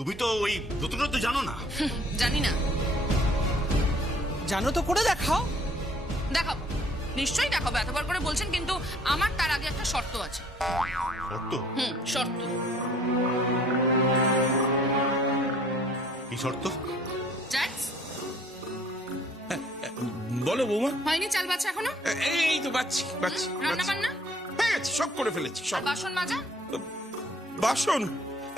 তুমি তো ওই ব্রতটা তো জানো না। জানি না। জানো তো, করে দেখাও। দেখাবো, নিশ্চয়ই দেখাবো, এতবার করে বলছেন, কিন্তু আমার তার আগে একটা শর্ত আছে। শর্ত? শর্ত। কি শর্ত? জ্যাক্স, বলো বৌমা। হয়নি চাল বাচ্চা এখনো? এই তো বাচ্চি বাচ্চি রান্না বান্না হয়ে গেছে, সব করে ফেলেছি আর সব। বাসন মাজা? বাসন,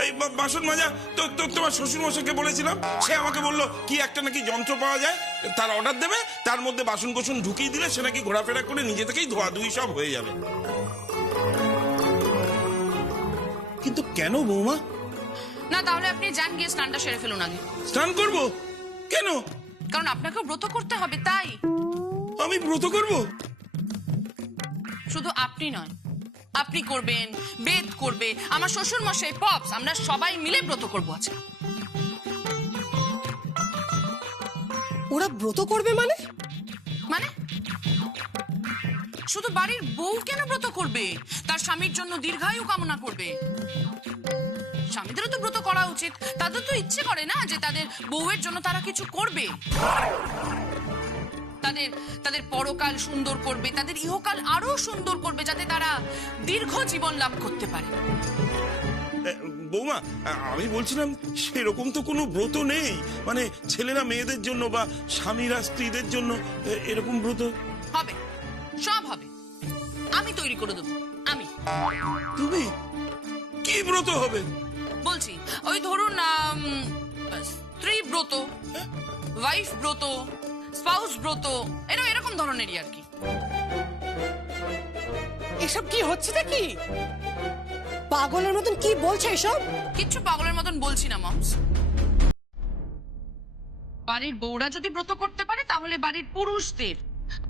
এই বাসন মাজা তো তোমার শ্বশুর মশাইকে বলেছিলাম, সে আমাকে বললো কি একটা নাকি যন্ত্র পাওয়া যায়, তার অর্ডার দেবে, তার মধ্যে বাসন কোসন ঢুকিয়ে দিলে সে নাকি ঘোরাফেরা করে নিজে থেকেই ধোয়াধুয়ি সব হয়ে যাবে। কিন্তু কেন বৌমা? না, তাহলে আপনি যান, গিয়ে স্নানটা সেরে ফেলুন আগে। স্নান করব কেন? কারণ আপনাকেও ব্রত করতে হবে, তাই। আমি ব্রত করব? শুধু আপনি নয়, আপনি করবেন, বেদ করবে, আমার শ্বশুর মশাই, পপস, আমরা সবাই মিলে ব্রত করবো আজকে। ওরা ব্রত করবে মানে? মানে শুধু বাড়ির বউ কেন ব্রত করবে? তার স্বামীর জন্য দীর্ঘায়ু কামনা করবে। স্বামীদেরও তো ব্রত করা উচিত, তাদের তো ইচ্ছে করে না যে তাদের বউয়ের জন্য তারা কিছু করবে, তাদের তাদের পরকাল সুন্দর করবে, তাদের ইহকাল আরো সুন্দর করবে, যাতে তারা দীর্ঘ জীবন লাভ করতে পারে। বৌমা, আমি বলছিলাম সেরকম তো কোনো ব্রত নেই, মানে ছেলেরা মেয়েদের জন্য বা স্বামীরা স্ত্রীদের জন্য এরকম ব্রত হবে, সব হবে, আমি তৈরি করে দেবো। আমি। তুমি কি ব্রত হবে? বলছি, ওই ধরুন স্ত্রী ব্রত, ওয়াইফ ব্রত, স্পাউস ব্রত, এরকম ধরনেরই আর কি। এসব কি হচ্ছে নাকি? পাগলের মতন কি বলছে এসব? কিচ্ছু পাগলের মতন বলছি না মমস। বাড়ির বউরা যদি ব্রত করতে পারে, তাহলে বাড়ির পুরুষদের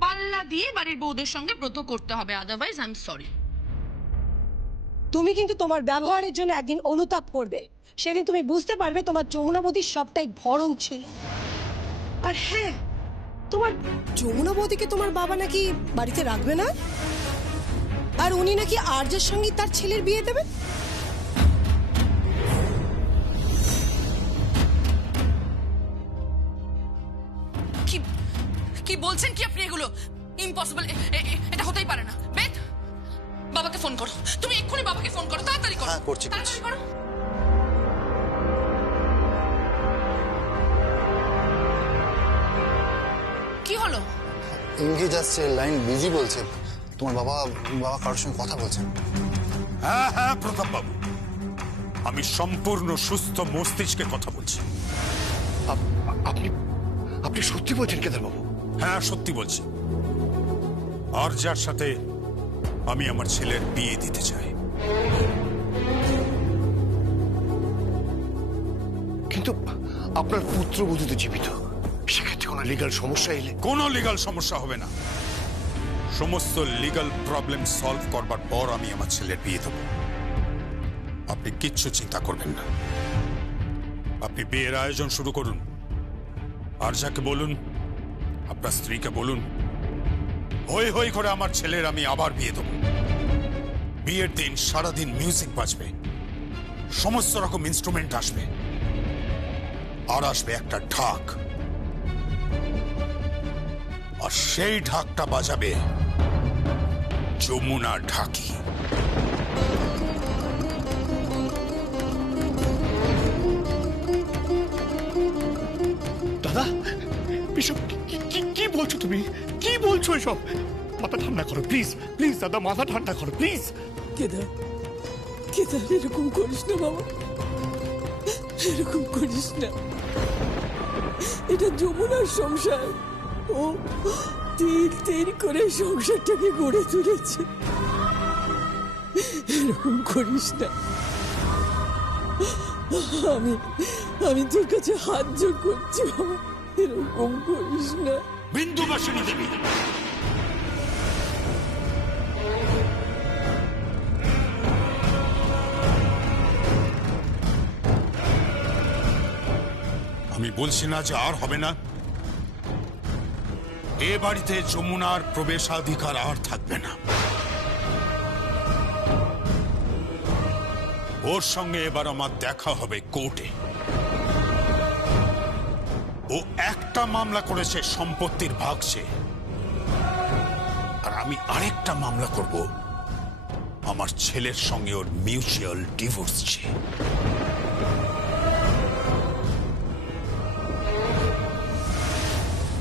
পাল্লা দিয়ে বাড়ির বউদের সঙ্গে ব্রত করতে হবে, আদারওয়াইজ আই এম সরি। তুমি কিন্তু তোমার ব্যবহারের জন্য একদিন অনুতাপ করবে। সেদিন তুমি বুঝতে পারবে তোমার যমুনাবতীর সবটাই ভরণ ছিল। আর হ্যাঁ, তোমার যমুনাবতীকে তোমার বাবা নাকি বাড়িতে রাখবে না, আর উনি নাকি আর্যের সঙ্গে তার ছেলের বিয়ে দেবে। কি কি বলছেন কি আপনি? এগুলো ইম্পসিবল, এটা হতেই পারে না। বেদ, বাবাকে ফোন করো, তুমি এক্ষুনি বাবাকে ফোন করো, তাড়াতাড়ি করো। হ্যাঁ, করছি। তাড়াতাড়ি করো। কি হলো? ইংরেজ আসছে, লাইন বিজি বলছে। তোমার বাবা বাবা কারোর সঙ্গে কথা বলছেন। হ্যাঁ হ্যাঁ প্রতাপ বাবু, আমি সম্পূর্ণ সুস্থ মস্তিষ্কে কথা বলছি। আপনি আপনি সত্যি বলছেন কেদার বাবু? হ্যাঁ, সত্যি বলছি। আর যার সাথে আমি আমার ছেলের বিয়ে দিতে চাই। কিন্তু আপনার পুত্রবধূ তো জীবিত, সেক্ষেত্রে কোনো লিগ্যাল সমস্যা এলে? কোনো লিগ্যাল সমস্যা হবে না। সমস্ত লিগ্যাল প্রবলেম সলভ করবার পর আমি আমার ছেলের বিয়ে দেব। আপনি কিচ্ছু চিন্তা করবেন না। আপনি বিয়ের আয়োজন শুরু করুন। আর যাকে বলুন, আপনার স্ত্রীকে বলুন, হই হই করে আমার ছেলের আমি আবার বিয়ে দেব। বিয়ের দিন সারাদিন মিউজিক বাজবে, সমস্ত রকম ইনস্ট্রুমেন্ট আসবে, আর আসবে একটা ঢাক, আর সেই ঢাকটা বাজাবে যমুনা ঢাকি। দাদা, এসব কি বলছো তুমি? কি বলছো এসব? মাথা ঠান্ডা করো প্লিজ, প্লিজ দাদা, মাথা ঠান্ডা করো প্লিজ। কেদার, কেদার, এরকম করিস না বাবা, এরকম করিস না। এটা যমুনার সংসার, ও তিল তিল করে সংসারটাকে গড়ে তুলেছে। এরকম করিস না। আমি আমি তোর কাছে হাত জোড় করছি বাবা, এরকম করিস না। বিন্দুবাসিনী দেবী, আমি বলছি না যে আর হবে না। এ বাড়িতে যমুনার প্রবেশাধিকার আর থাকবে না। ওর সঙ্গে এবার আমার দেখা হবে কোর্টে। ও একটা মামলা করেছে সম্পত্তির ভাগ চেয়ে, আর আমি আরেকটা মামলা করব আমার ছেলের সঙ্গে ওর মিউচুয়াল ডিভোর্স চেয়ে।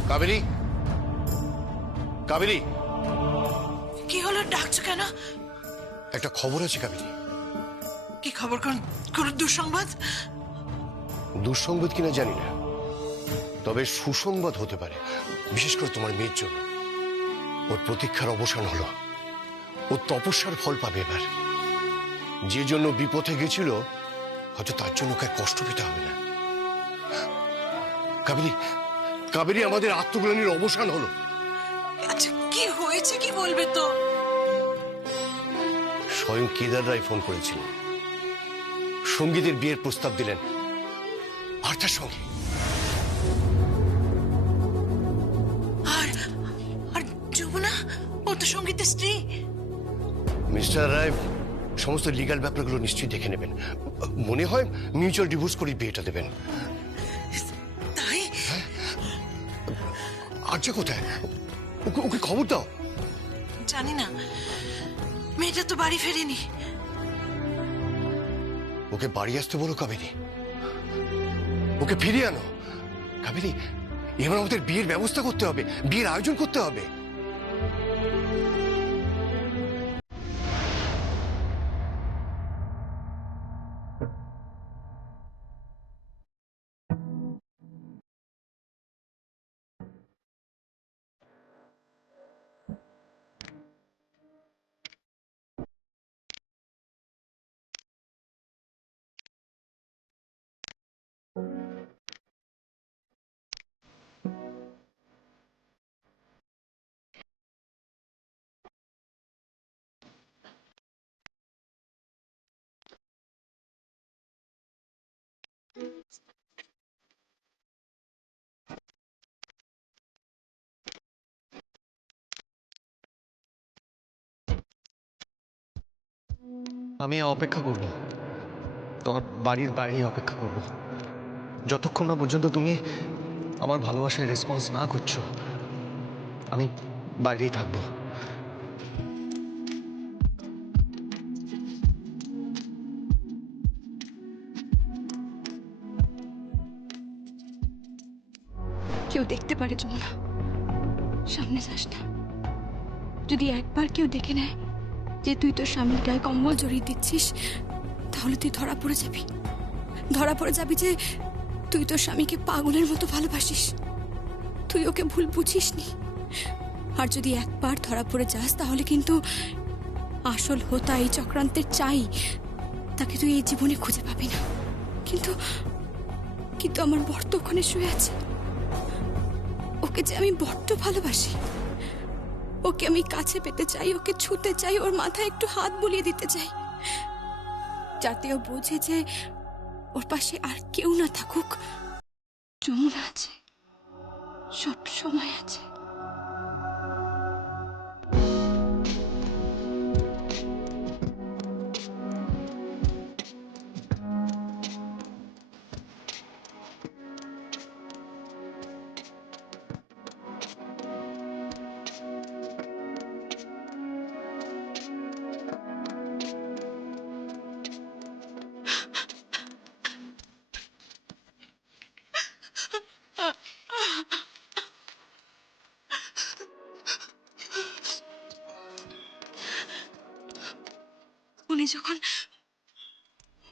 কাবেরী, কাবেরী, কি হলো, ডাকছো কেন? একটা খবর আছে কাবেরী। কি খবর? কোন দুঃসংবাদ? দুঃসংবাদ কিনা জানি না, তবে সুসংবাদ হতে পারে, বিশেষ করে তোমার মেয়ের জন্য। ওর প্রতীক্ষার অবসান হলো, ও তপস্যার ফল পাবে এবার। যে জন্য বিপথে গেছিল, হয়তো তার জন্য ওকে আর কষ্ট পেতে হবে না। কাবেরী, কাবেরী, আমাদের আত্মগ্লানির অবসান হলো। আচ্ছা, কি হয়েছে কি বলবে তো? স্বয়ং কেদার রায় ফোন করেছিলেন, সঙ্গীতের বিয়ের প্রস্তাব দিলেন, আর তার সঙ্গে আর যমুনা, ও তো সঙ্গীতের স্ত্রী। মিস্টার রায় সমস্ত লিগ্যাল ব্যাপারগুলো নিশ্চয়ই দেখে নেবেন। মনে হয় মিউচুয়াল ডিভোর্স করে বিয়েটা দেবেন। তাই? আচ্ছা, কোথায়? ওকে ওকে খবর দাও। জানি না, মেয়েটা তো বাড়ি ফেরেনি। ওকে বাড়ি আসতে বলো কাবেরী, ওকে ফিরিয়ে আনো। কাবেরী, এবার আমাদের বিয়ের ব্যবস্থা করতে হবে, বিয়ের আয়োজন করতে হবে। আমি অপেক্ষা করব, তোমার বাড়ির বাইরে অপেক্ষা করব, যতক্ষণ না পর্যন্ত তুমি আমার ভালোবাসায় রেসপন্স না করছো। আমি বাইরেই থাকবো। কেউ দেখতে পারে যমুনা, সামনে যাস না। যদি একবার কেউ দেখে নেয় যে তুই তোর স্বামীর গায়ে কম্বল জড়িয়ে দিচ্ছিস, তাহলে তুই ধরা পড়ে যাবি। ধরা পড়ে যাবি যে তুই তোর স্বামীকে পাগলের মতো ভালোবাসিস, তুই ওকে ভুল বুঝিসনি। আর যদি একবার ধরা পড়ে যাস, তাহলে কিন্তু আসল হোতা এই চক্রান্তের চাই, তাকে তুই এই জীবনে খুঁজে পাবি না। কিন্তু কিন্তু আমার বর তো ওখানে শুয়ে আছে, ওকে যে আমি বড্ড ভালোবাসি। ওকে আমি কাছে পেতে চাই, ওকে ছুতে চাই, ওর মাথায় একটু হাত বুলিয়ে দিতে চাই, যাতে ও বোঝে যে ওর পাশে আর কেউ না থাকুক, যমুনা আছে, সব সময় আছে।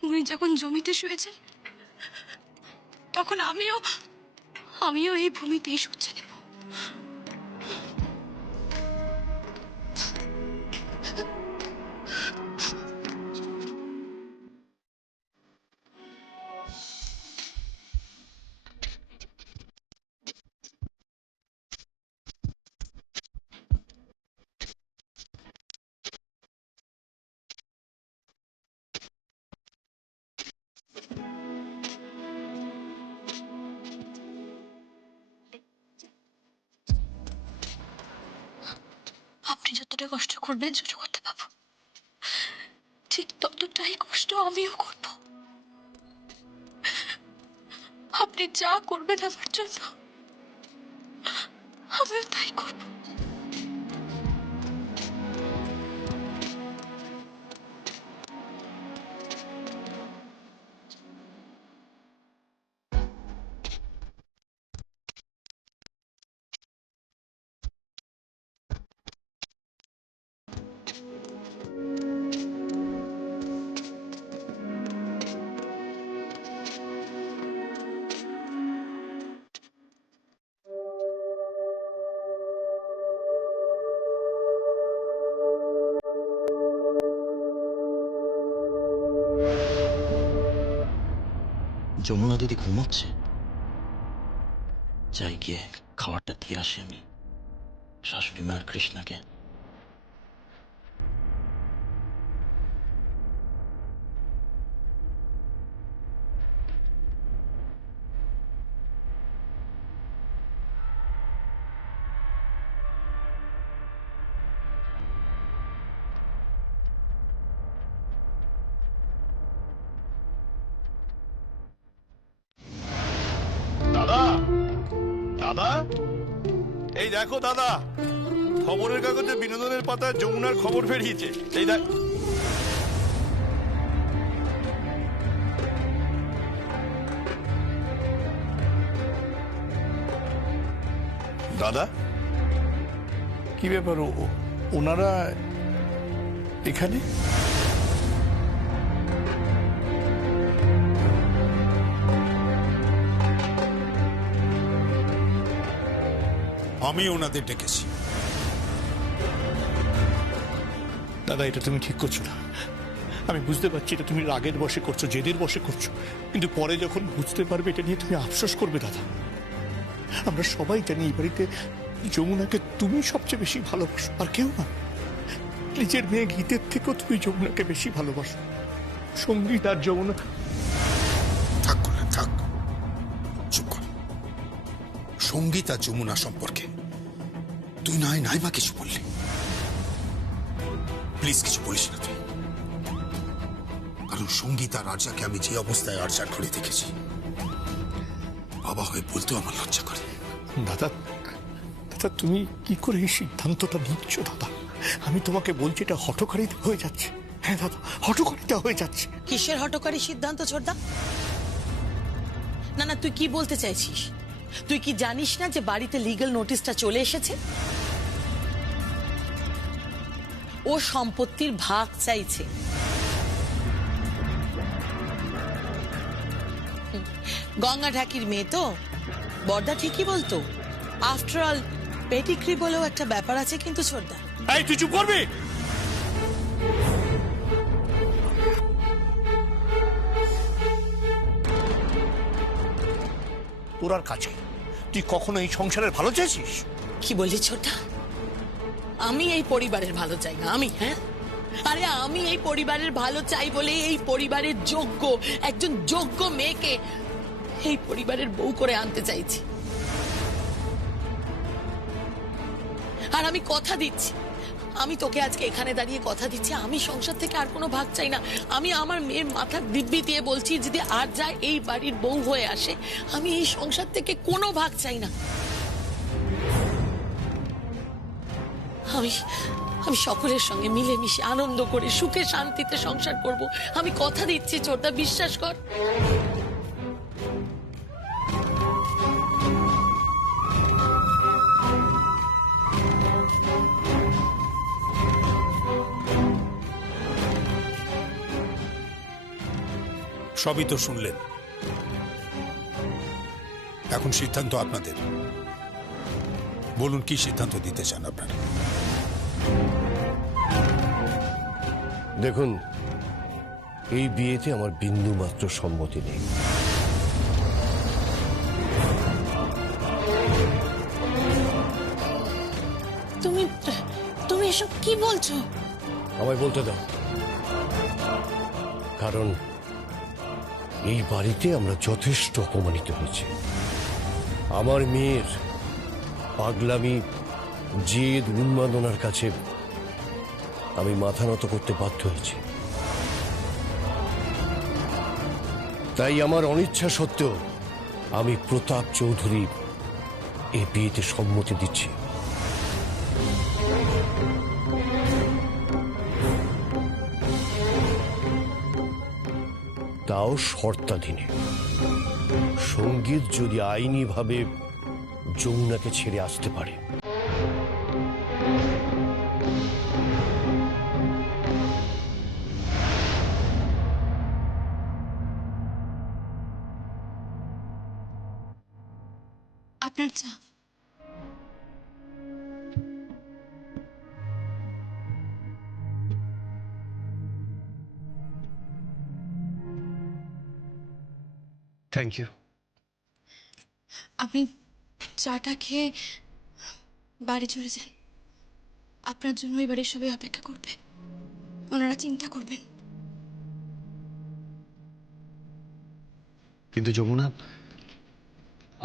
উনি যখন জমিতে শুয়েছেন, তখন আমিও এই ভূমিতেই শুচ্ছে নেব। আপনি যতটা কষ্ট করবেন ছোট করতে পাবো, ঠিক ততটাই কষ্ট আমিও করব। আপনি যা করবেন আমার জন্য আমিও তাই করবো। যমুনা দিদি ঘুমোচ্ছে, যাই গিয়ে খাবারটা দিয়ে আসি আমি শাশুড়ি মা আর কৃষ্ণাকে। দাদা, দাদা, এই দেখো দাদা, খবরের কাগজে বিনোদনের পাতায় যমুনার খবর বেরিয়েছে। এই দেখ। দাদা, কি ব্যাপার, ওনারা এখানে? আমি ওনাদের ডেকেছি। দাদা, এটা তুমি ঠিক করছো না। আমি বুঝতে পারছি এটা তুমি রাগের বশে করছো, জেদের বশে করছো, কিন্তু পরে যখন বুঝতে পারবে এটা নিয়ে তুমি আফসোস করবে দাদা। আমরা সবাই জানি এই বাড়িতে যমুনাকে তুমি সবচেয়ে বেশি ভালোবাসো, আর কেউ না। নিজের মেয়ে গীতের থেকেও তুমি যমুনাকে বেশি ভালোবাসো। সঙ্গীত আর যমুনা। থাক করলেন, থাক, চুপ কর। সঙ্গীত আর যমুনা সম্পর্কে তুই নাই বা কিছু বললি? প্লিজ কিছু বলিস না তুই, কারণ সঙ্গীত আর আর্যাকে আমি যে অবস্থায় আর্যার ঘরে দেখেছি, বাবা হয়ে বলতেও আমার লজ্জা করে। দাদা, দাদা, তুমি কি করে এই সিদ্ধান্তটা নিচ্ছ দাদা? আমি তোমাকে বলছি এটা হঠকারিতা হয়ে যাচ্ছে। হ্যাঁ দাদা, হঠকারিতা হয়ে যাচ্ছে। কিসের হঠকারী সিদ্ধান্ত ছোটদা? না না, তুই কি বলতে চাইছিস? তুই কি জানিস না যে বাড়িতে লিগ্যাল নোটিশটা চলে এসেছে? ও সম্পত্তির ভাগ চাইছে। গঙ্গা ঢাকির মেয়ে তো, বড়দা ঠিকই বলতো। আফটার অল পেটিক্রি বলেও একটা ব্যাপার আছে কিন্তু ছোটদা। এই তুই চুপ করবি? তোর আর কাছে তুই কখনো এই সংসারের ভালো চাইছিস? কি বললি ছোটদা? আমি এই পরিবারের ভালো চাই না? আরে আমি এই পরিবারের ভালো চাই বলে এই পরিবারের যোগ্য একজন যোগ্য মেয়েকে এই পরিবারের বউ করে আনতে চাইছি। আর আমি কথা দিচ্ছি, আমি তোকে আজকে এখানে দাঁড়িয়ে কথা দিচ্ছি, আমি সংসার থেকে আর কোনো ভাগ চাই না। আমি আমার মেয়ের মাথার দিব্যি দিয়ে বলছি, যদি আর যায় এই বাড়ির বউ হয়ে আসে, আমি এই সংসার থেকে কোনো ভাগ চাই না। আমি সকলের সঙ্গে মিলেমিশে আনন্দ করে সুখে শান্তিতে সংসার করব। আমি কথা দিচ্ছি ছোটদা, বিশ্বাস কর। সবই তো শুনলেন, এখন সিদ্ধান্ত আপনাদের। বলুন কি সিদ্ধান্ত দিতে চান আপনারা? দেখুন, এই বিয়েতে আমার বিন্দু মাত্র সম্মতি নেই। তুমি এসব কি বলছো? আমায় বলতে দাও, কারণ এই বাড়িতে আমরা যথেষ্ট অপমানিত হয়েছি। আমার মেয়ের পাগলামি, জেদ, উন্মাদনার কাছে আমি মাথা নত করতে বাধ্য হয়েছি। তাই আমার অনিচ্ছা সত্ত্বেও আমি প্রতাপ চৌধুরী এই বিয়েতে সম্মতি দিচ্ছি। তাও শর্তাধীনে। সঙ্গীত যদি আইনিভাবে যমুনাকে ছেড়ে আসতে পারে। আপনার চা। Thank you. আপনি চাটা খেয়ে বাড়ি চলে যান। আপনার জন্য এই বাড়ির সবাই অপেক্ষা করবে, ওনারা চিন্তা করবেন। কিন্তু যমুনা,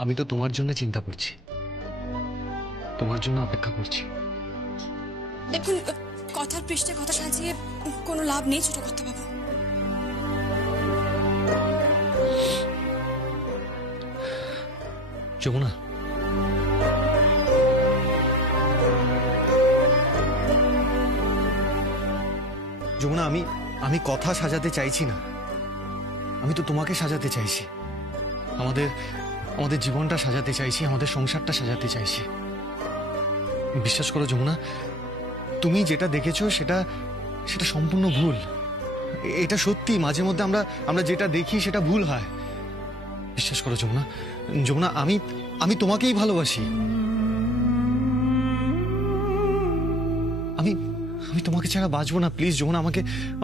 আমি তো তোমার জন্য চিন্তা করছি, তোমার জন্য অপেক্ষা করছি। দেখুন, কথার পৃষ্ঠে কথা সাজিয়ে কোনো লাভ নেই ছোট করতে বাবু। যমুনা, যমুনা, আমি কথা সাজাতে চাইছি না, আমি তো তোমাকে সাজাতে চাইছি। আমাদের জীবনটা সাজাতে চাইছি, আমাদের সংসারটা সাজাতে চাইছি। বিশ্বাস করো যমুনা, তুমি যেটা দেখেছো সেটা সম্পূর্ণ ভুল। এটা সত্যি, মাঝে মধ্যে আমরা যেটা দেখি সেটা ভুল হয়। বিশ্বাস করো যমুনা, যমুনা, আমি তোমাকেই ভালোবাসি। আমি তোমাকে ছাড়া বাঁচবো না। প্লিজ যমুনা,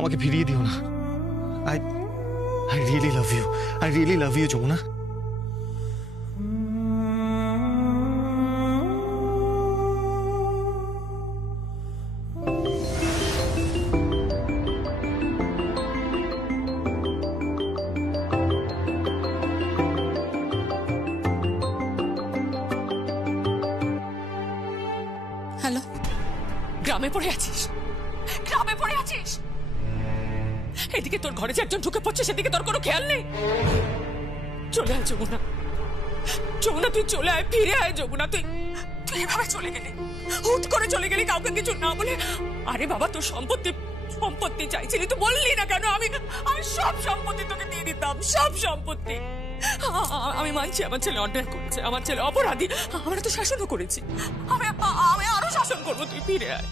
আমাকে ফিরিয়ে দিও না। I really love you. I really love you, Jamuna. Hello, গ্রামে পড়ে আছিস, গ্রামে পড়ে আছিস। এদিকে তোর ঘরে যে একজন ঢুকে পড়ছে সেদিকে তোর কোনো খেয়াল নেই। চলে আয় যমুনা, যমুনা তুই চলে আয়, ফিরে আয় যমুনা। তুই এভাবে চলে গেলি, হুট করে চলে গেলি কাউকে কিছু না বলে। আরে বাবা, তোর সম্পত্তি চাইছিলি, তুই বললি না কেন? আমি সব সম্পত্তি তোকে দিয়ে দিতাম, সব সম্পত্তি। আমি মানছি আমার ছেলে অন্যায় করেছে, আমার ছেলে অপরাধী, আমরা তো শাসনও করেছি, আমি আরো শাসন করবো। তুই ফিরে আয়,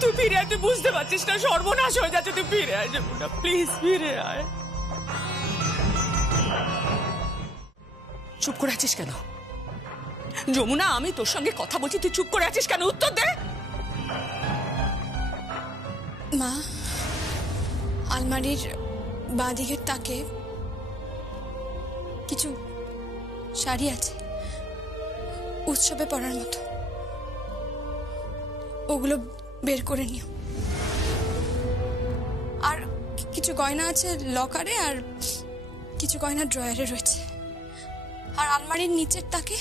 তুই ফিরে আয়। তুই বুঝতে পারছিস না, সর্বনাশ হয়ে যাচ্ছে। তুই ফিরে আয় যমুনা, প্লিজ ফিরে আয়। চুপ করে আছিস কেন যমুনা? আমি তোর সঙ্গে কথা বলছি, তুই চুপ করে আছিস কেন? উত্তর দে। মা, আলমারির বাঁ দিকের তাকে কিছু শাড়ি আছে উৎসবে পরার মতো, ওগুলো বের করে নিও। আর কিছু গয়না আছে লকারে, আর কিছু গয়না ড্রয়ারে রয়েছে। আর আলমারির নিচের তাকে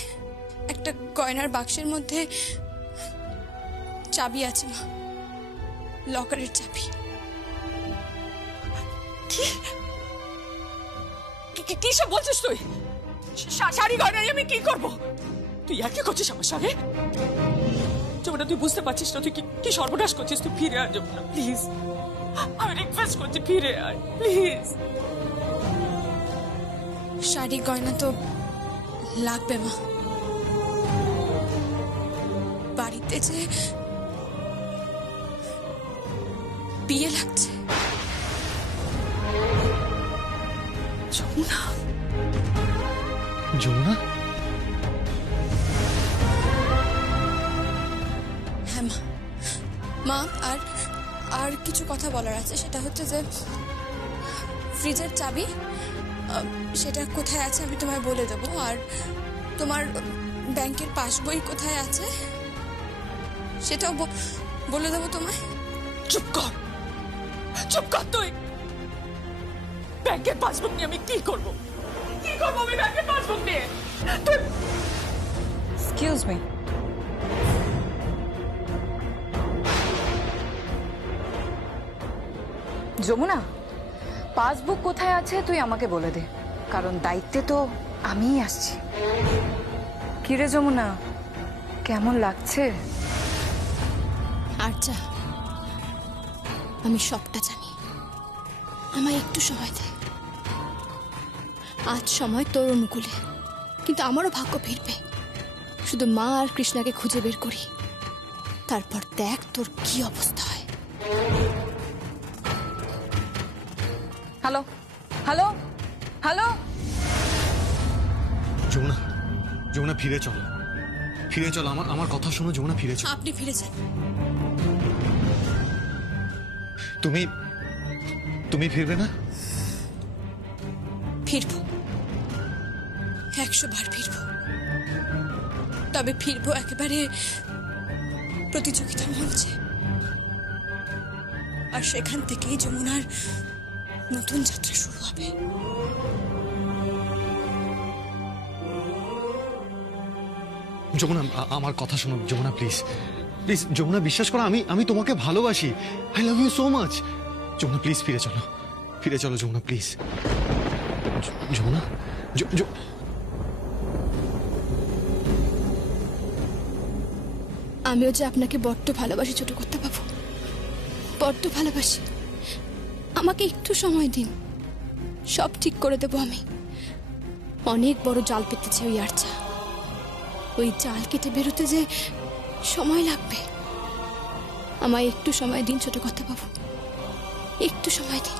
একটা গয়নার বাক্সের মধ্যে চাবি আছে মা, লকারের চাবি। কি সব বলছিস তুই? শাড়ি গয়না আমি কি করবো? তুই আর কি করছিস আমার সঙ্গে? যমুনা, তুই বুঝতে পারছিস না তুই কি সর্বনাশ করছিস? তুই ফিরে আয় যমুনা, প্লিজ। আমি রিকোয়েস্ট করছি, ফিরে আয় প্লিজ। শাড়ি গয়না তো লাগবে মা, বাড়িতে যে বিয়ে লাগছে। যমুনা, যমুনা, হ্যাঁ মা, আর কিছু কথা বলার আছে। সেটা হচ্ছে যে ফ্রিজের চাবি সেটা কোথায় আছে আমি তোমায় বলে দেবো। আর তোমার ব্যাংকের পাসবই কোথায় আছে সেটাও বলে দেবো তোমায়। চুপ কর, চুপ কর। তুই ব্যাংকের পাসবুক নিয়ে আমি কি করব? কি করবো আমি ব্যাংকের পাসবুক নিয়ে? এক্সকিউজ মি, যমুনা, পাসবুক কোথায় আছে তুই আমাকে বলে দে, কারণ দায়িত্বে তো আমিই আসছি। কিরে যমুনা, কেমন লাগছে? আর্চা, আমি সবটা জানি, আমায় একটু সময় দে। আজ সময় তোর অনুকূলে, কিন্তু আমারও ভাগ্য ফিরবে। শুধু মা আর কৃষ্ণাকে খুঁজে বের করি, তারপর দেখ তোর কি অবস্থা হয়। Hello hello hello, Jamuna, Jamuna ফিরে চলো, ফিরে চলো, আমার কথা শোনো যমুনা, ফিরে চলো। আপনি ফিরে যান। তুমি ফিরবে না? ফিরবো, 100 বার ফিরবো, তবে ফিরবো একেবারে প্রতিযোগিতার মঞ্চে। আর সেখান থেকেই যমুনার নতুন যাত্রা শুরু হবে। যমুনা, আমার কথা শোনো যমুনা, প্লিজ প্লিজ যমুনা, বিশ্বাস করো, আমি তোমাকে ভালোবাসি। I love you so much. Jamuna please ফিরে চলো, ফিরে চলো যমুনা প্লিজ। যমুনা, আমিও যে আপনাকে বড্ড ভালোবাসি ছোট করতে বাবু, বড্ড ভালোবাসি। আমাকে একটু সময় দিন, সব ঠিক করে দেবো আমি। অনেক বড় জাল পেতেছে ওই আর্চা, ওই জাল কেটে বেরোতে যে সময় লাগবে। আমায় একটু সময় দিন ছোট কথা বাবু, একটু সময় দিন।